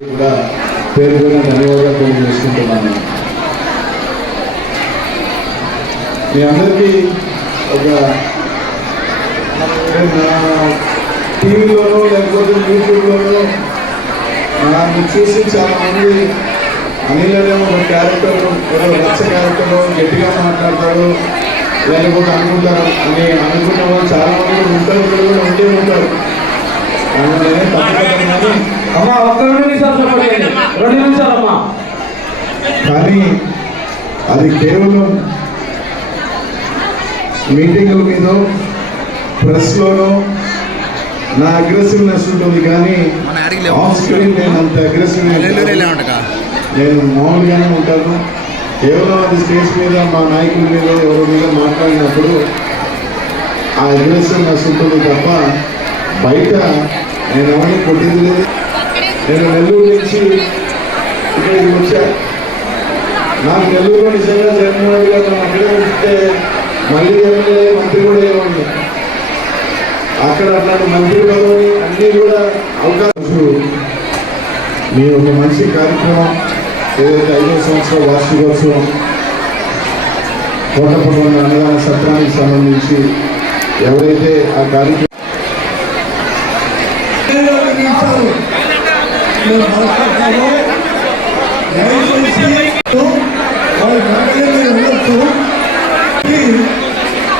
కూడా పేరున ధన్యవాదాలు తెలియజేసుకుంటున్నాను. మీ అందరికీ ఒక నా టీవీలోనో లేకపోతే యూట్యూబ్లోనో నాకు చూసి చాలామంది అనిల్ అనేమో ఒక క్యారెక్టర్ ఏదో రచ్చ క్యారెక్టర్ గట్టిగా మాట్లాడతాడు లేకపోతే అనుకుంటారు అని అనుకున్న వాళ్ళు చాలామంది ఉంటారు ఉంటే ఉంటారు. అమ్మ నేనే ఒక్క కానీ అది కేవలం మీటింగుల మీద ప్రెస్లోనో నా అగ్రెసివ్నెస్ ఉంటుంది కానీ. ఆఫ్ స్క్రీన్ నేను అంత అగ్రెసివ్ నేను మామూలుగానే ఉంటాను. కేవలం అది స్టేజ్ మీద మా నాయకుల మీద ఎవరి మీద మాట్లాడినప్పుడు ఆ అగ్రెసివ్నెస్ ఉంటుంది తప్ప బయట నేను ఎవరిని కొట్టింది లేదు. నేను నెల్లూరు నుంచి ఇక్కడికి వచ్చా. నాకు నెల్లూరులో నిజంగా జగన్మోహన్ గారు అక్కడే ఉంటే మళ్ళీ ఎమ్మెల్యే మంత్రి కూడా ఏమండి అక్కడ అట్లాంటి మంత్రి పదవి అన్నీ కూడా అవకాశం మీ ఒక మంచి కార్యక్రమం ఏదైతే ఐదో సంవత్సరాల వార్షికోత్సవం కోటపల్లి అన్నదాన సత్రానికి సంబంధించి ఎవరైతే ఆ కార్యక్రమం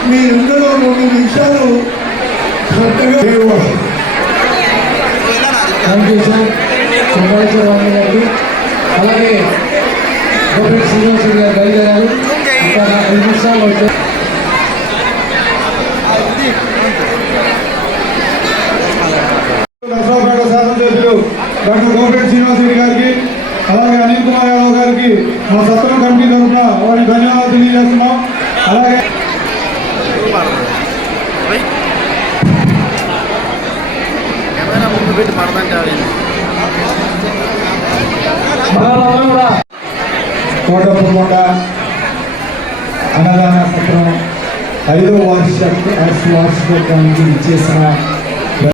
మీ అందరూ రెండు నిమిషాలు శ్రద్ధగా థ్యాంక్ యూ సార్ సుబ్బారావు గారికి అలాగే శ్రీనివాస గారు బయలుదేరారు. ఇంకా ఐదు నిమిషాలు వచ్చారు డాక్టర్ గోపేటి శ్రీనివాసరెడ్డి గారికి అలాగే అనిల్ కుమార్ యాదవ్ గారికి మా సత్రం కమిటీ తరఫున వారికి ధన్యవాదాలు తెలియజేస్తున్నాం. అలాగే కోట కోటప్పకొండ అన్నదాన సత్రం ఐదో వార్షిక వార్షికోత్సవానికి ఇచ్చేసిన